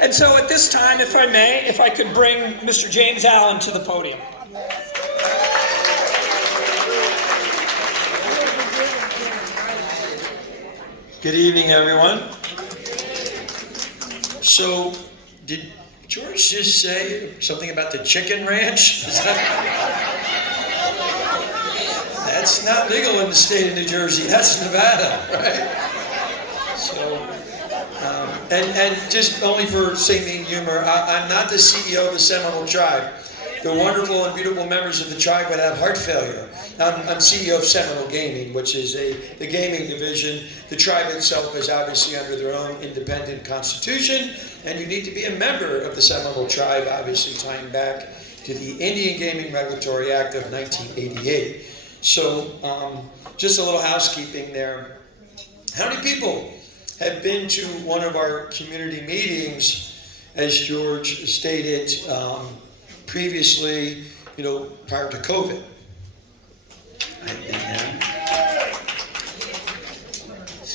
And so at this time, if I may, if I could bring Mr. James Allen to the podium. Good evening, everyone. So, did George just say something about the chicken ranch? That's not legal in the state of New Jersey. That's Nevada, right? So, and just only for singing humor, I'm not the CEO of the Seminole tribe. The wonderful and beautiful members of the tribe would have heart failure. I'm CEO of Seminole Gaming, which is the gaming division. The tribe itself is obviously under their own independent constitution, and you need to be a member of the Seminole tribe, obviously tying back to the Indian Gaming Regulatory Act of 1988. So just a little housekeeping there. How many people have been to one of our community meetings, as George stated, previously, prior to COVID?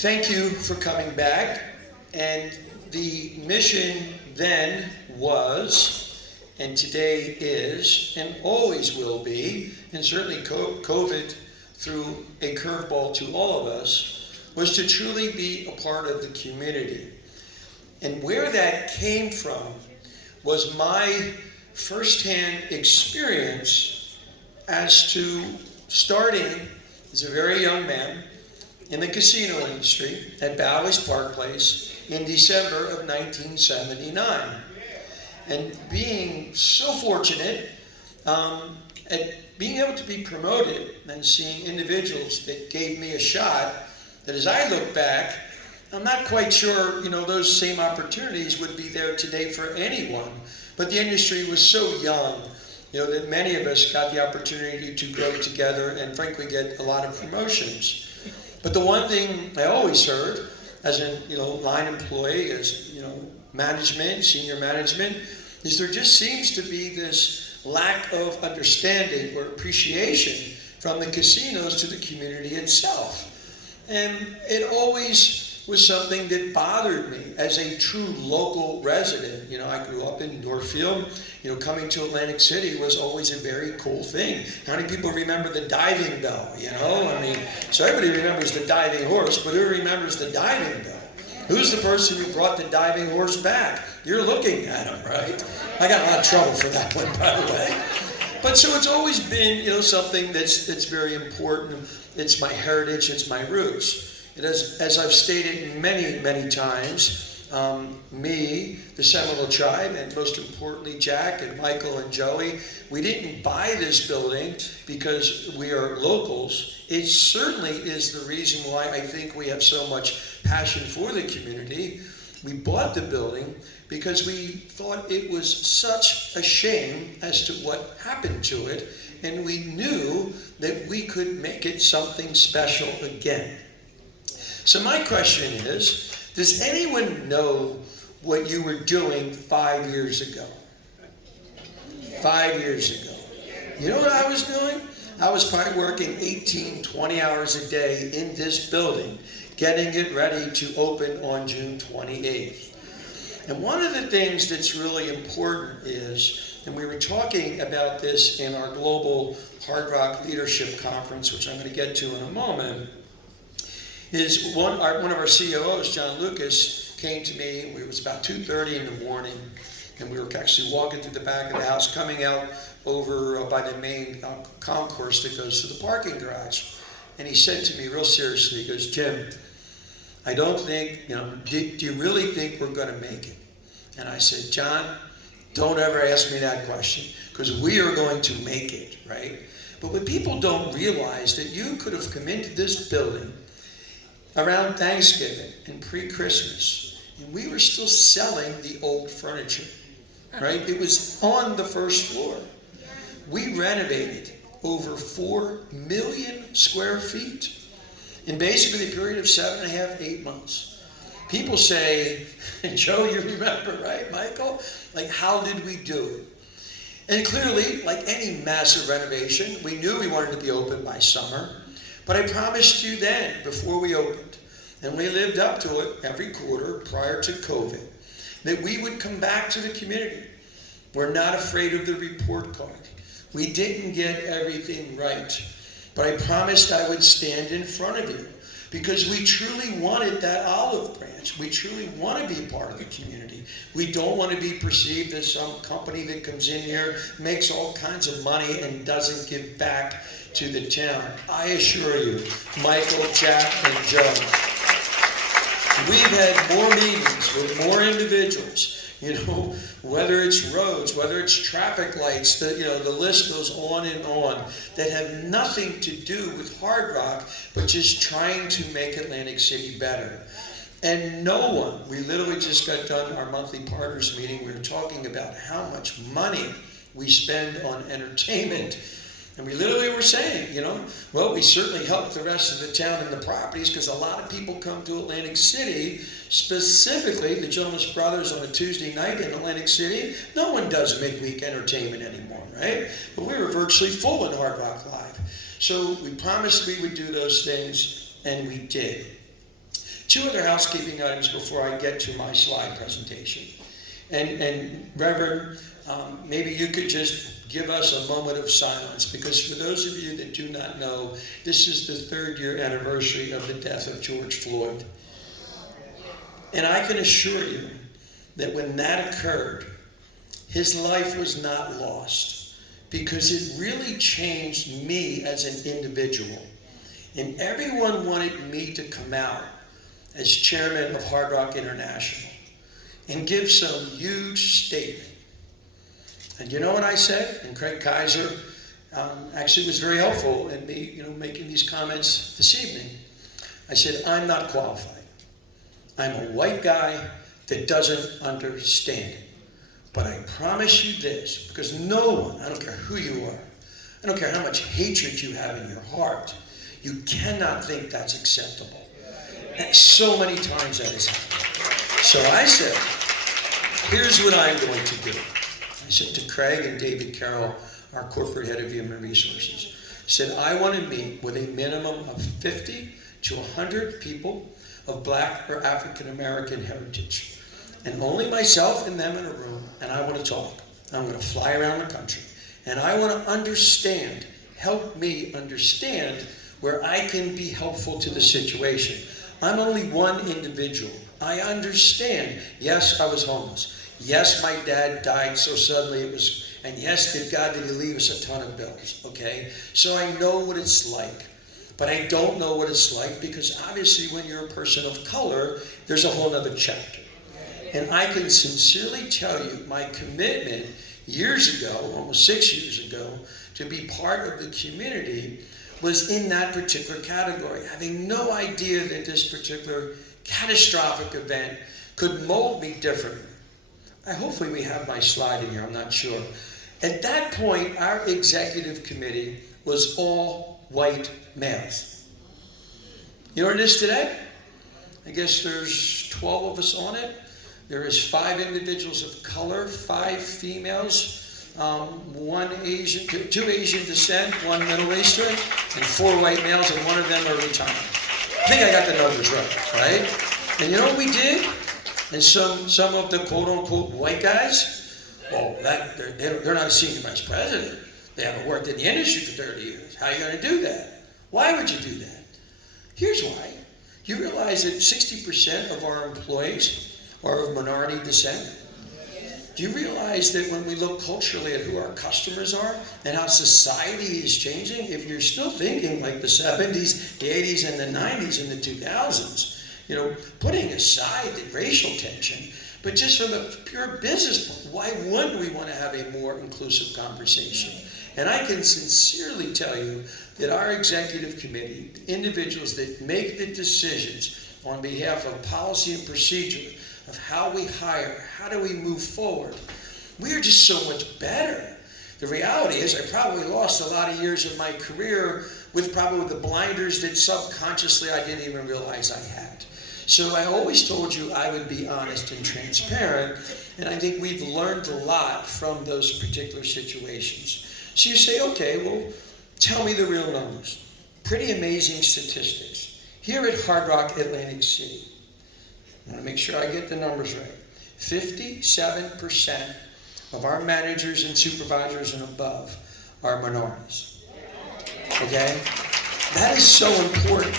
Thank you for coming back. And the mission then was, and today is, and always will be, and certainly COVID threw a curveball to all of us, was to truly be a part of the community. And where that came from was my firsthand experience as to starting as a very young man in the casino industry at Bally's Park Place in December of 1979. And being so fortunate at being able to be promoted and seeing individuals that gave me a shot that as I look back, I'm not quite sure, those same opportunities would be there today for anyone. But the industry was so young, that many of us got the opportunity to grow together and frankly get a lot of promotions. But the one thing I always heard as a line employee, as management, senior management, is there just seems to be this lack of understanding or appreciation from the casinos to the community itself. And it always was something that bothered me as a true local resident. I grew up in Northfield. Coming to Atlantic City was always a very cool thing. How many people remember the diving bell? So everybody remembers the diving horse, but who remembers the diving bell? Who's the person who brought the diving horse back? You're looking at him, right? I got a lot of trouble for that one, by the way. But so it's always been, something that's very important. It's my heritage, it's my roots. It is, as I've stated many, many times, me, the Seminole tribe, and most importantly Jack and Michael and Joey, we didn't buy this building because we are locals. It certainly is the reason why I think we have so much passion for the community. We bought the building because we thought it was such a shame as to what happened to it, and we knew that we could make it something special again. So my question is, does anyone know what you were doing 5 years ago? 5 years ago. You know what I was doing? I was probably working 18, 20 hours a day in this building, getting it ready to open on June 28th. And one of the things that's really important is, and we were talking about this in our global Hard Rock Leadership Conference, which I'm going to get to in a moment, is one of our COOs, John Lucas, came to me. It was about 2:30 in the morning, and we were actually walking through the back of the house, coming out over by the main concourse that goes to the parking garage. And he said to me real seriously, he goes, "Jim, I don't think, do you really think we're going to make it?" And I said, "John, don't ever ask me that question, because we are going to make it, right?" But what people don't realize that you could have come into this building around Thanksgiving and pre-Christmas, and we were still selling the old furniture, right? It was on the first floor. We renovated over 4 million square feet in basically a period of 7.5, 8 months. People say, Joe, you remember, right, Michael? Like, how did we do it? And clearly, like any massive renovation, we knew we wanted to be open by summer. But I promised you then, before we opened, and we lived up to it every quarter prior to COVID, that we would come back to the community. We're not afraid of the report card. We didn't get everything right, but I promised I would stand in front of you because we truly wanted that olive branch. We truly want to be part of the community. We don't want to be perceived as some company that comes in here, makes all kinds of money, and doesn't give back to the town. I assure you, Michael, Jack, and Joe, we've had more meetings with more individuals. Whether it's roads, whether it's traffic lights, the list goes on and on, that have nothing to do with Hard Rock, but just trying to make Atlantic City better. And no one, we literally just got done our monthly partners meeting, we were talking about how much money we spend on entertainment. And we literally were saying, well, we certainly help the rest of the town and the properties because a lot of people come to Atlantic City, specifically the Jonas Brothers on a Tuesday night in Atlantic City. No one does midweek entertainment anymore, right? But we were virtually full in Hard Rock Live. So we promised we would do those things, and we did. 2 other housekeeping items before I get to my slide presentation. And Reverend, maybe you could just give us a moment of silence, because for those of you that do not know, this is the 3rd year anniversary of the death of George Floyd. And I can assure you that when that occurred, his life was not lost, because it really changed me as an individual. And everyone wanted me to come out as chairman of Hard Rock International and give some huge statement. And you know what I said? And Craig Kaiser actually was very helpful in me, making these comments this evening. I said, I'm not qualified. I'm a white guy that doesn't understand it. But I promise you this, because no one, I don't care who you are, I don't care how much hatred you have in your heart, you cannot think that's acceptable. And so many times that has happened. So I said, here's what I'm going to do. I said to Craig and David Carroll, our corporate head of human resources, said, I want to meet with a minimum of 50 to 100 people of Black or African American heritage. And only myself and them in a room, and I want to talk. I'm going to fly around the country. And I want to understand, help me understand where I can be helpful to the situation. I'm only one individual. I understand. Yes, I was homeless. Yes, my dad died so suddenly and yes, did he leave us a ton of bills, okay? So I know what it's like, but I don't know what it's like because obviously when you're a person of color, there's a whole other chapter. And I can sincerely tell you my commitment years ago, almost 6 years ago, to be part of the community was in that particular category, having no idea that this particular catastrophic event could mold me differently. Hopefully we have my slide in here, I'm not sure. At that point, our executive committee was all white males. You know what it is today? I guess there's 12 of us on it. There is 5 individuals of color, 5 females, 1 Asian, 2 Asian descent, 1 Middle Eastern, and 4 white males, and 1 of them are retired. I think I got the numbers right? And you know what we did? And some of the quote-unquote white guys, they're not a senior vice president. They haven't worked in the industry for 30 years. How are you going to do that? Why would you do that? Here's why. You realize that 60% of our employees are of minority descent? Do you realize that when we look culturally at who our customers are and how society is changing, if you're still thinking like the 70s, the 80s, and the 90s, and the 2000s, putting aside the racial tension, but just from a pure business point, why wouldn't we want to have a more inclusive conversation? And I can sincerely tell you that our executive committee, the individuals that make the decisions on behalf of policy and procedure, of how we hire, how do we move forward, we are just so much better. The reality is I probably lost a lot of years of my career with probably the blinders that subconsciously I didn't even realize I had. So I always told you I would be honest and transparent, and I think we've learned a lot from those particular situations. So you say, okay, well, tell me the real numbers. Pretty amazing statistics. Here at Hard Rock Atlantic City, I want to make sure I get the numbers right. 57% of our managers and supervisors and above are minorities. Okay? That is so important,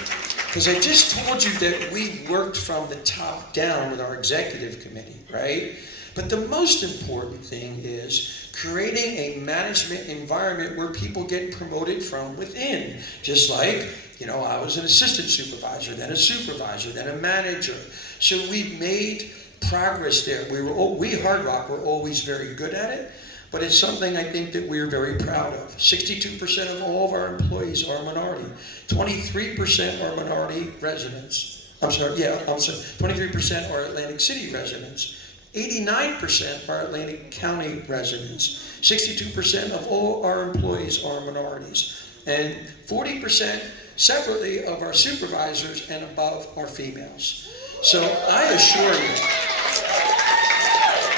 because I just told you that we worked from the top down with our executive committee, right? But the most important thing is creating a management environment where people get promoted from within. Just like, I was an assistant supervisor, then a supervisor, then a manager. So we made progress there. We Hard Rock were always very good at it, but it's something I think that we're very proud of. 62% of all of our employees are minority. 23% are minority residents. 23% are Atlantic City residents. 89% are Atlantic County residents. 62% of all our employees are minorities. And 40% separately of our supervisors and above are females. So I assure you,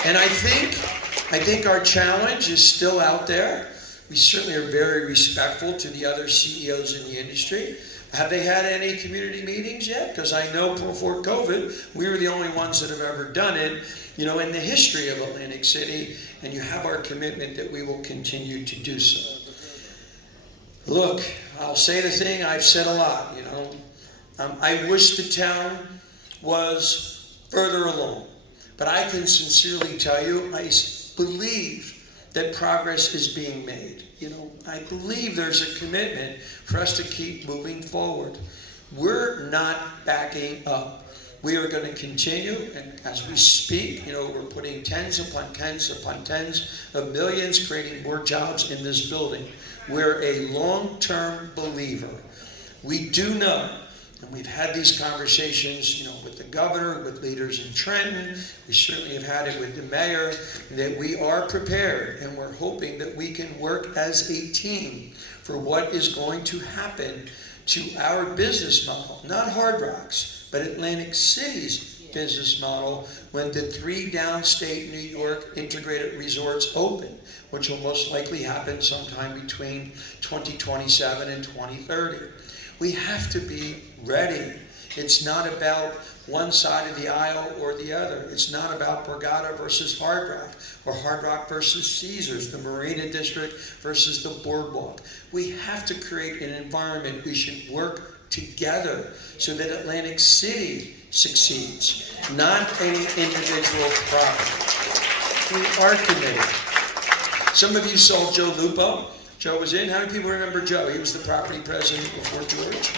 and I think our challenge is still out there. We certainly are very respectful to the other CEOs in the industry. Have they had any community meetings yet? Because I know before COVID, we were the only ones that have ever done it, in the history of Atlantic City, and you have our commitment that we will continue to do so. Look, I'll say the thing I've said a lot, I wish the town was further along, but I can sincerely tell you, I believe that progress is being made. I believe there's a commitment for us to keep moving forward. We're not backing up. We are going to continue, and as we speak, we're putting tens upon tens upon tens of millions, creating more jobs in this building. We're a long-term believer. We do know, and we've had these conversations, with the governor, with leaders in Trenton. We certainly have had it with the mayor, that we are prepared, and we're hoping that we can work as a team for what is going to happen to our business model, not Hard Rock's, but Atlantic City's business model when the 3 downstate New York integrated resorts open, which will most likely happen sometime between 2027 and 2030. We have to be ready. It's not about one side of the aisle or the other. It's not about Borgata versus Hard Rock, or Hard Rock versus Caesars, the Marina District versus the Boardwalk. We have to create an environment we should work together so that Atlantic City succeeds, not any individual property. We are committed. Some of you saw Joe Lupo. Joe was in. How many people remember Joe? He was the property president before George,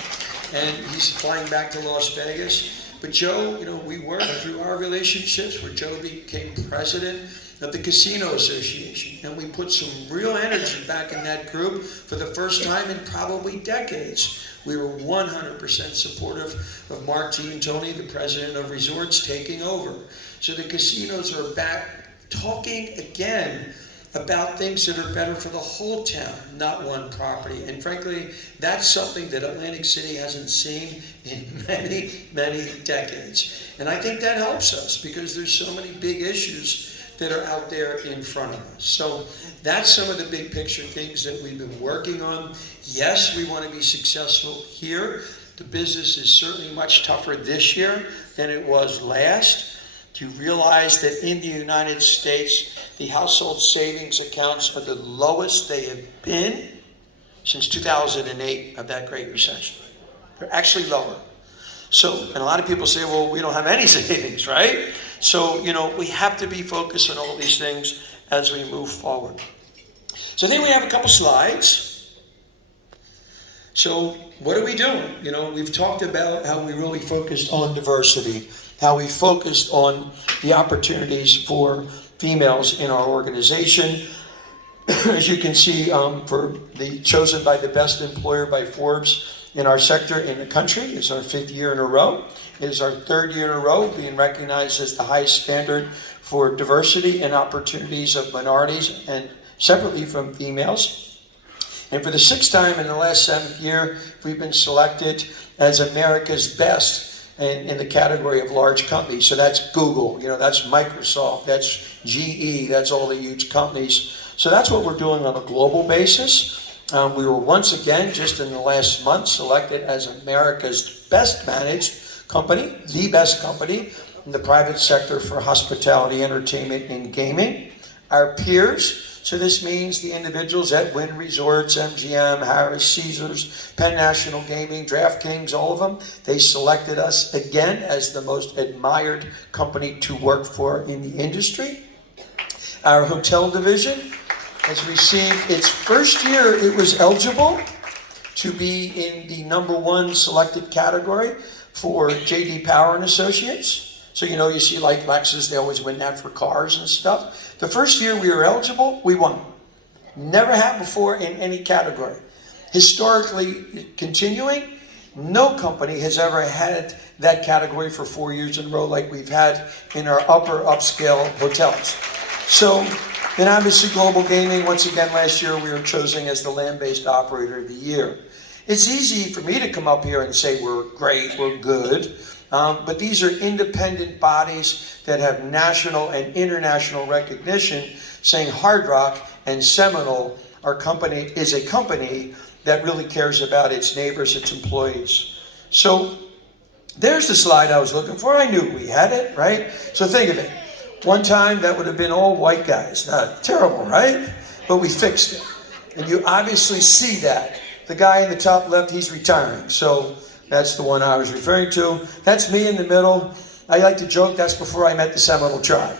and he's flying back to Las Vegas. But Joe, we worked through our relationships where Joe became president of the Casino Association, and we put some real energy back in that group for the first time in probably decades. We were 100% supportive of Mark Giantoni, the president of Resorts, taking over. So the casinos are back talking again about things that are better for the whole town, not one property. And frankly, that's something that Atlantic City hasn't seen in many, many decades. And I think that helps us because there's so many big issues that are out there in front of us. So that's some of the big picture things that we've been working on. Yes, we want to be successful here. The business is certainly much tougher this year than it was last. To realize that in the United States, the household savings accounts are the lowest they have been since 2008 of that Great Recession. They're actually lower. So, and a lot of people say, well, we don't have any savings, right? So, we have to be focused on all these things as we move forward. So then we have a couple slides. So what are we doing? We've talked about how we really focused on diversity, how we focused on the opportunities for females in our organization. As you can see, chosen by the best employer by Forbes in our sector in the country. It's our 5th year in a row. It is our 3rd year in a row being recognized as the highest standard for diversity and opportunities of minorities and separately from females. And for the 6th time in the last 7th year, we've been selected as America's best in the category of large companies. So that's Google, that's Microsoft, that's GE, that's all the huge companies. So that's what we're doing on a global basis. We were once again, just in the last month, selected as America's best managed company, the best company in the private sector for hospitality, entertainment, and gaming. Our peers, so this means the individuals at Wynn Resorts, MGM, Harris, Caesars, Penn National Gaming, DraftKings, all of them, they selected us again as the most admired company to work for in the industry. Our hotel division has received its first year it was eligible to be in the #1 selected category for J.D. Power and Associates. So you see like Lexus, they always win that for cars and stuff. The first year we were eligible, we won. Never had before in any category. Historically continuing, no company has ever had that category for 4 years in a row like we've had in our upper upscale hotels. So, then obviously Global Gaming, once again last year we were chosen as the land-based operator of the year. It's easy for me to come up here and say we're great, we're good, but these are independent bodies that have national and international recognition saying Hard Rock and Seminole is a company that really cares about its neighbors, its employees. So there's the slide I was looking for. I knew we had it, right? So think of it. One time that would have been all white guys. Terrible, right? But we fixed it. And you obviously see that. The guy in the top left, he's retiring. So that's the one I was referring to. That's me in the middle. I like to joke, that's before I met the Seminole tribe.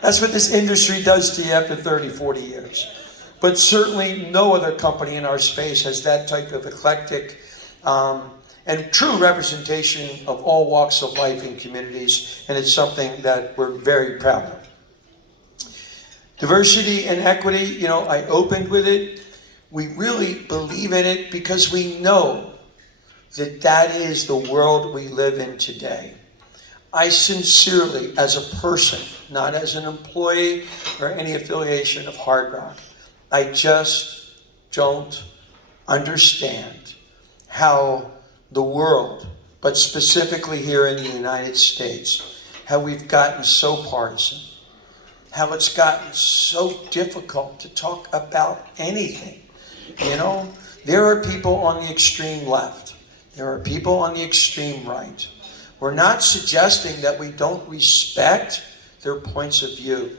That's what this industry does to you after 30, 40 years. But certainly no other company in our space has that type of eclectic and true representation of all walks of life in communities, and it's something that we're very proud of. Diversity and equity, I opened with it. We really believe in it because we know that is the world we live in today. I sincerely, as a person, not as an employee or any affiliation of Hard Rock, I just don't understand how the world, but specifically here in the United States, how we've gotten so partisan, how it's gotten so difficult to talk about anything. There are people on the extreme left. There are people on the extreme right. We're not suggesting that we don't respect their points of view.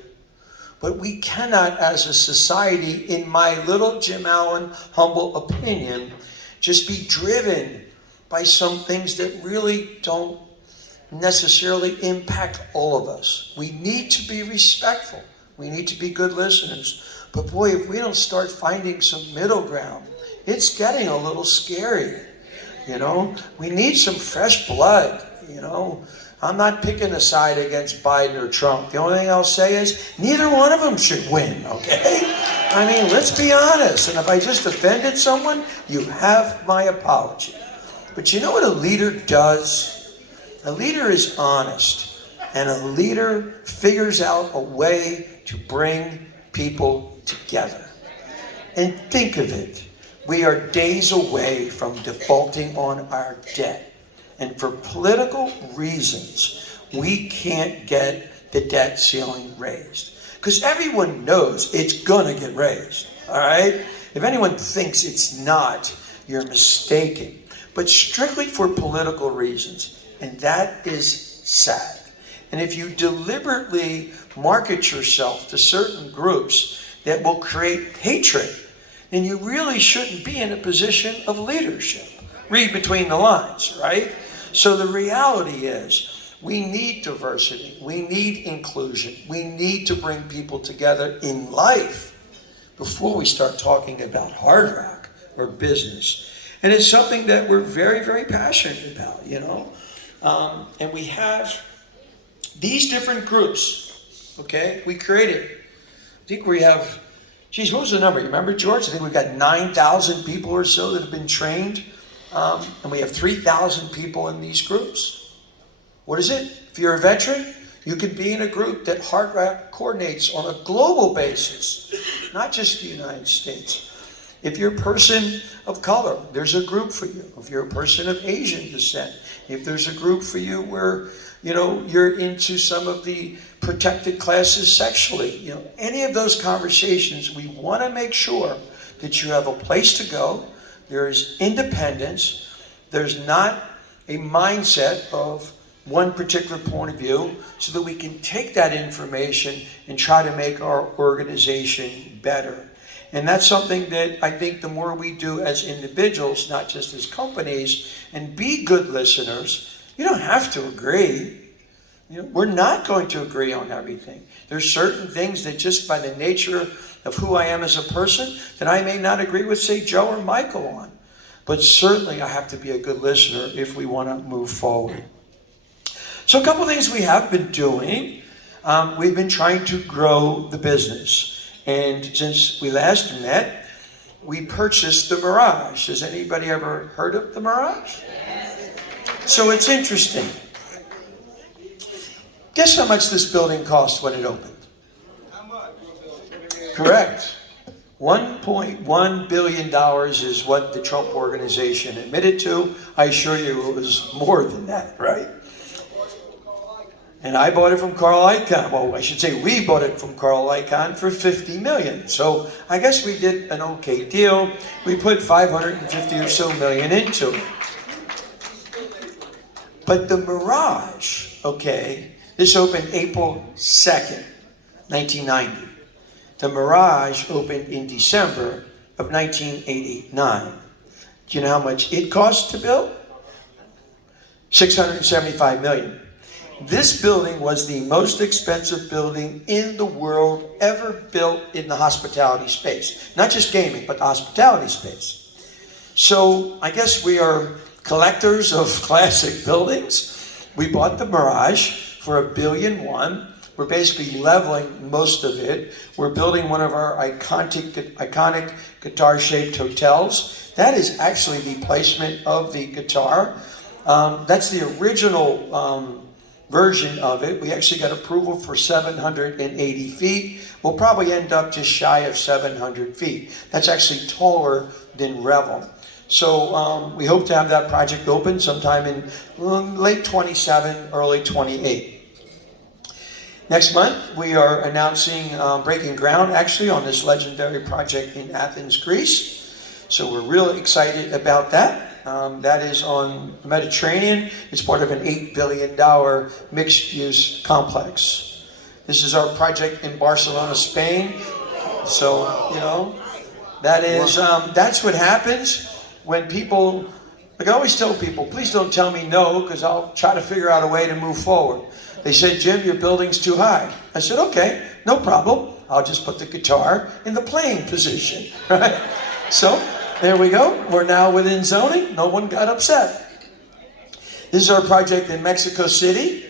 But we cannot, as a society, in my little Jim Allen humble opinion, just be driven by some things that really don't necessarily impact all of us. We need to be respectful. We need to be good listeners. But boy, if we don't start finding some middle ground, it's getting a little scary. We need some fresh blood. I'm not picking a side against Biden or Trump. The only thing I'll say is neither one of them should win, okay? I mean, let's be honest. And if I just offended someone, you have my apology. But you know what a leader does? A leader is honest. And a leader figures out a way to bring people together. And think of it. We are days away from defaulting on our debt. And for political reasons, we can't get the debt ceiling raised. Because everyone knows it's going to get raised. All right? If anyone thinks it's not, you're mistaken. But strictly for political reasons. And that is sad. And if you deliberately market yourself to certain groups that will create hatred, then you really shouldn't be in a position of leadership. Read between the lines, right? So the reality is, we need diversity. We need inclusion. We need to bring people together in life before we start talking about Hard Rock or business. And it's something that we're very, very passionate about, And we have these different groups, okay? We created, I think we have, what was the number? You remember, George? I think we've got 9,000 people or so that have been trained. And we have 3,000 people in these groups. What is it? If you're a veteran, you can be in a group that Hard Rock coordinates on a global basis, not just the United States. If you're a person of color, there's a group for you. If you're a person of Asian descent, if there's a group for you where, you're into some of the protected classes sexually, any of those conversations, we want to make sure that you have a place to go. There is independence. There's not a mindset of one particular point of view so that we can take that information and try to make our organization better. And that's something that I think the more we do as individuals, not just as companies, and be good listeners, you don't have to agree. We're not going to agree on everything. There's certain things that just by the nature of who I am as a person that I may not agree with, say, Joe or Michael on. But certainly I have to be a good listener if we want to move forward. So a couple things we have been doing. We've been trying to grow the business. And since we last met, we purchased the Mirage. Has anybody ever heard of the Mirage? So it's interesting. Guess how much this building cost when it opened? Correct. $1.1 billion is what the Trump organization admitted to. I assure you it was more than that, right? And I bought it from Carl Icahn. Well, I should say we bought it from Carl Icahn for $50 million. So I guess we did an okay deal. We put $550 or so million into it. But the Mirage, okay, this opened April 2nd, 1990. The Mirage opened in December of 1989. Do you know how much it cost to build? $675 million. This building was the most expensive building in the world ever built in the hospitality space. Not just gaming, but the hospitality space. So I guess we are collectors of classic buildings. We bought the Mirage for $1.1 billion. We're basically leveling most of it. We're building one of our iconic guitar-shaped hotels. That is actually the placement of the guitar. That's the original version of it. We actually got approval for 780 feet. We'll probably end up just shy of 700 feet. That's actually taller than Revel. So we hope to have that project open sometime in late 27, early 28. Next month, we are announcing breaking ground actually on this legendary project in Athens, Greece. So we're really excited about that. That is on the Mediterranean. It's part of an $8 billion mixed-use complex. This is our project in Barcelona, Spain. So, that is, that's what happens when people, like I always tell people, please don't tell me no, because I'll try to figure out a way to move forward. They said, Jim, your building's too high. I said, okay, no problem. I'll just put the guitar in the playing position, right? So, there we go. We're now within zoning. No one got upset. This is our project in Mexico City.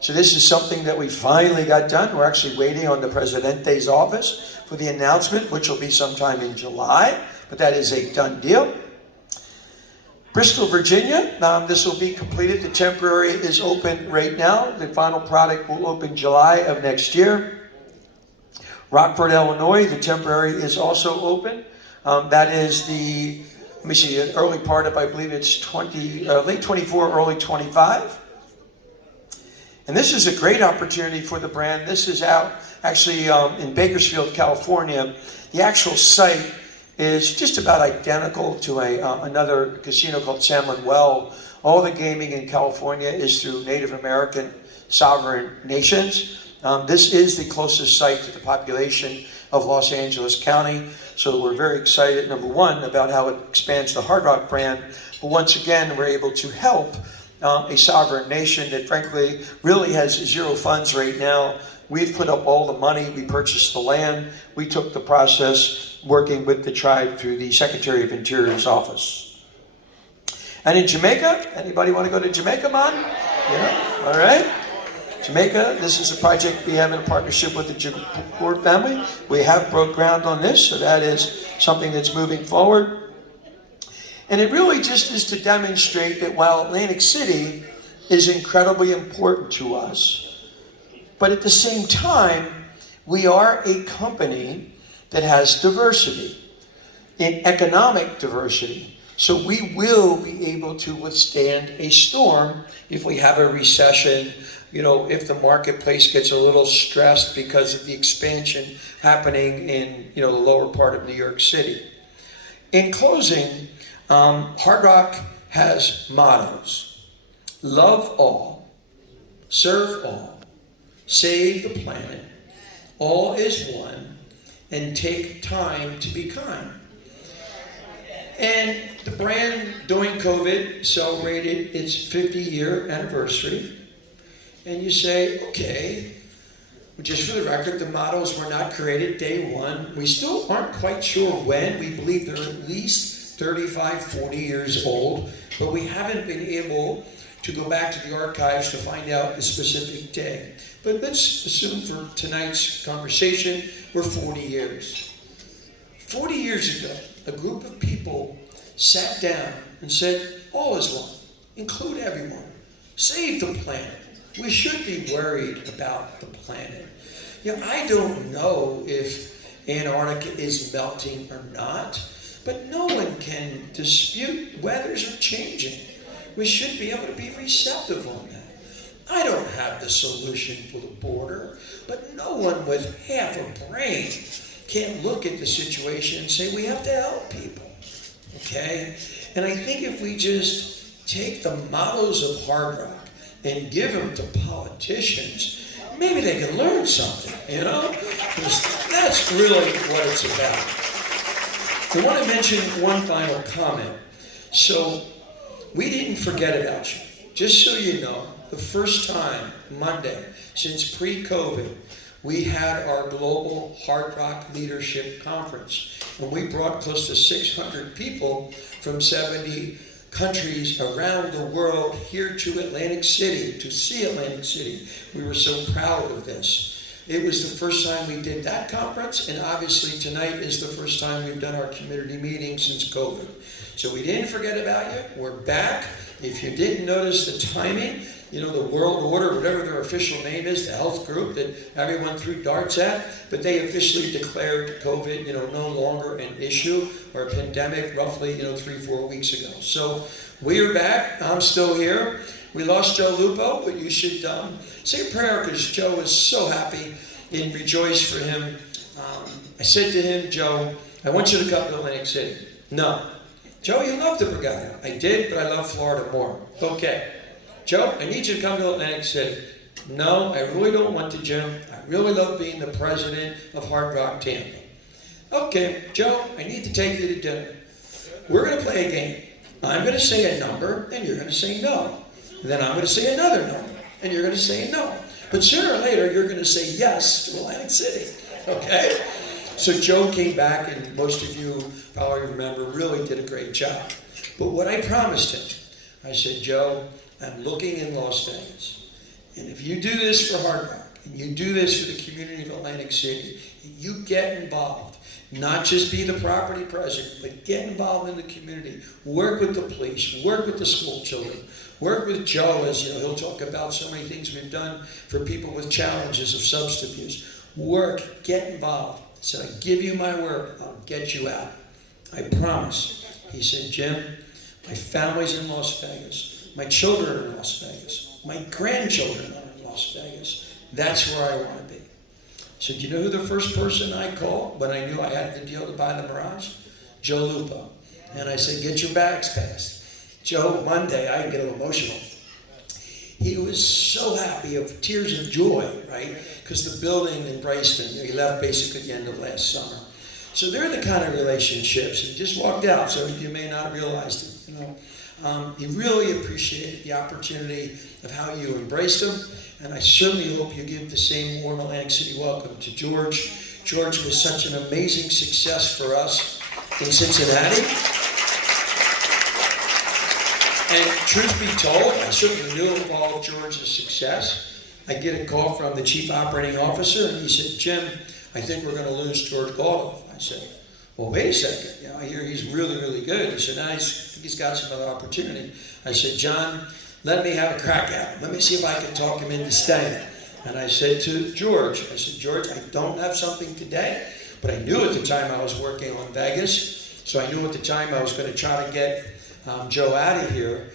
So this is something that we finally got done. We're actually waiting on the Presidente's office for the announcement, which will be sometime in July. But that is a done deal. Bristol, Virginia. This will be completed. The temporary is open right now. The final product will open July of next year. Rockford, Illinois. The temporary is also open. That is the, let me see, the early part of, I believe it's late 24, early 25. And this is a great opportunity for the brand. This is out actually in Bakersfield, California. The actual site is just about identical to another casino called Seminole. All the gaming in California is through Native American sovereign nations. This is the closest site to the population of Los Angeles County. So we're very excited, number one, about how it expands the Hard Rock brand. But once again, we're able to help a sovereign nation that frankly really has zero funds right now. We've put up all the money. We purchased the land. We took the process working with the tribe through the Secretary of Interior's office. And in Jamaica, anybody want to go to Jamaica, man? Yeah, all right. Jamaica, this is a project we have in a partnership with the Jacob family. We have broke ground on this, so that is something that's moving forward. And it really just is to demonstrate that while Atlantic City is incredibly important to us, but at the same time, we are a company that has diversity, in economic diversity. So we will be able to withstand a storm if we have a recession, if the marketplace gets a little stressed because of the expansion happening in, the lower part of New York City. In closing, Hard Rock has mottos. Love all, serve all, save the planet, all is one, and take time to be kind. And the brand, during COVID, celebrated its 50-year anniversary. And you say, okay, just for the record, the mottos were not created day one. We still aren't quite sure when. We believe they're at least 35, 40 years old, but we haven't been able to go back to the archives to find out the specific day. But let's assume for tonight's conversation, we're 40 years. 40 years ago, a group of people sat down and said, all is one, include everyone, save the planet. We should be worried about the planet. I don't know if Antarctica is melting or not, but no one can dispute weathers are changing. We should be able to be receptive on that. I don't have the solution for the border, but no one with half a brain can look at the situation and say we have to help people. Okay? And I think if we just take the models of Hard Rock and give them to politicians, maybe they can learn something, Because that's really what it's about. I want to mention one final comment. So, we didn't forget about you. Just so you know, the first time, Monday, since pre-COVID, we had our global Hard Rock Leadership Conference. And we brought close to 600 people from 70 countries around the world here to Atlantic City, to see Atlantic City. We were so proud of this. It was the first time we did that conference, and obviously tonight is the first time we've done our community meeting since COVID. So we didn't forget about you. We're back. If you didn't notice the timing, the World Order, whatever their official name is, the health group that everyone threw darts at, but they officially declared COVID, no longer an issue or a pandemic roughly, 3-4 weeks ago. So we are back. I'm still here. We lost Joe Lupo, but you should say a prayer because Joe was so happy and rejoice for him. I said to him, Joe, I want you to come to Atlantic City. No. Joe, you love the Borgata. I did, but I love Florida more. Okay. Joe, I need you to come to Atlantic City. No, I really don't want to, Jim. I really love being the president of Hard Rock Tampa. Okay, Joe, I need to take you to dinner. We're going to play a game. I'm going to say a number, and you're going to say no. And then I'm going to say another number, and you're going to say no. But sooner or later, you're going to say yes to Atlantic City. Okay? So Joe came back, and most of you probably remember, really did a great job. But what I promised him, I said, Joe, I'm looking in Las Vegas. And if you do this for Hard Rock, and you do this for the community of Atlantic City, and you get involved, not just be the property president, but get involved in the community, work with the police, work with the school children, work with Joe, as he'll talk about so many things we've done for people with challenges of substance abuse. Work, get involved. I said, I give you my word, I'll get you out. I promise. He said, Jim, my family's in Las Vegas. My children are in Las Vegas. My grandchildren are in Las Vegas. That's where I want to be. So do you know who the first person I called when I knew I had the deal to buy the Mirage? Joe Lupo. And I said, get your bags passed. Joe, Monday, I get a little emotional. He was so happy, of tears of joy, right? Because the building embraced him. He left basically at the end of last summer. So they're the kind of relationships. He just walked out, so you may not realize it, He really appreciated the opportunity of how you embraced him, and I certainly hope you give the same warm Atlantic City welcome to George. George was such an amazing success for us in Cincinnati. And truth be told, I certainly knew of all of George's success. I get a call from the chief operating officer, and he said, Jim, I think we're going to lose George Goloff. I said, well, wait a second. I hear he's really, really good. He said, I think he's got some other opportunity. I said, John, let me have a crack at him. Let me see if I can talk him into staying. And I said to George, George, I don't have something today, but I knew at the time I was working on Vegas, so I knew at the time I was going to try to get Joe out of here.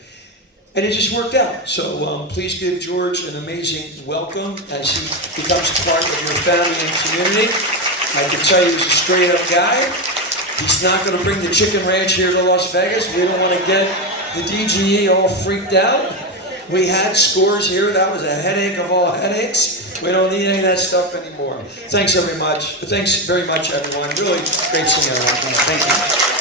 And it just worked out. So please give George an amazing welcome as he becomes part of your family and community. I can tell you he's a straight up guy. He's not going to bring the chicken ranch here to Las Vegas. We don't want to get the DGE all freaked out. We had scores here. That was a headache of all headaches. We don't need any of that stuff anymore. Thanks very much. Thanks very much, everyone. Really great seeing everyone. Thank you.